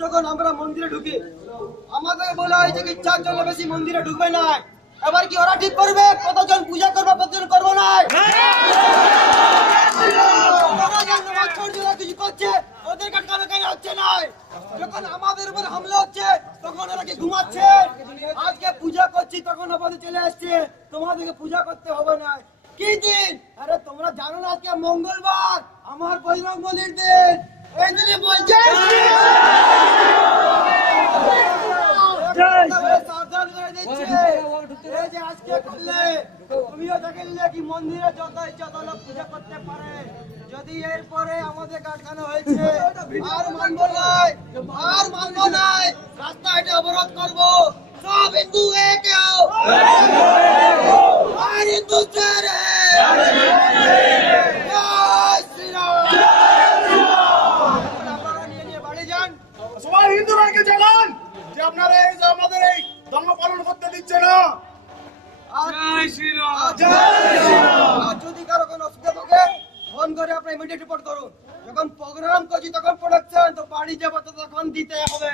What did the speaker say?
যখন আমরা মন্দিরে ঢুকি আমাদের বলা হয়েছে কি 4 জনের বেশি মন্দিরে ঢুকবে না। এবার কি ওরা ঠিক করবে কতজন পূজা করবে কতজন করবো না? কিছু করছে ওদের কাটকানো কেন হচ্ছে না? যখন আমাদের উপর হামলা হচ্ছে তখন ওরা কি ঘুমাচ্ছে? আজকে পূজা করছি তখন আমাদের চলে আসছে তোমাদেরকে পূজা করতে হবে না। কি দিন? আরে তোমরা জানো না আজকে মঙ্গলবার আমার বজরং বলির দিন। এই দিনে বলছে সাবধান করে দিচ্ছে এই যে আজকে করলে তুমিও দেখলে কি মন্দিরে যত ইচ্ছা তত পূজা করতে পারে। যদি এরপরে আমাদের কাটখানা হয়েছে আর মানবো নাই, আর মানবো নাই, রাস্তা এটা অবরোধ করবো। সব হিন্দু এক হও আর হিন্দু ছেড়ে সবাই হিন্দুরাকে জানান যে আপনারা এই যে আমাদের এই ধর্ম পালন করতে দিচ্ছে না। যদি কারো কোনো অসুবিধা থাকে ফোন করে আপনি ইমিডিয়েট রিপোর্ট করুন। যখন প্রোগ্রাম করছি তখন প্রোডাকশন তো বাড়ি যাবো তখন দিতে হবে।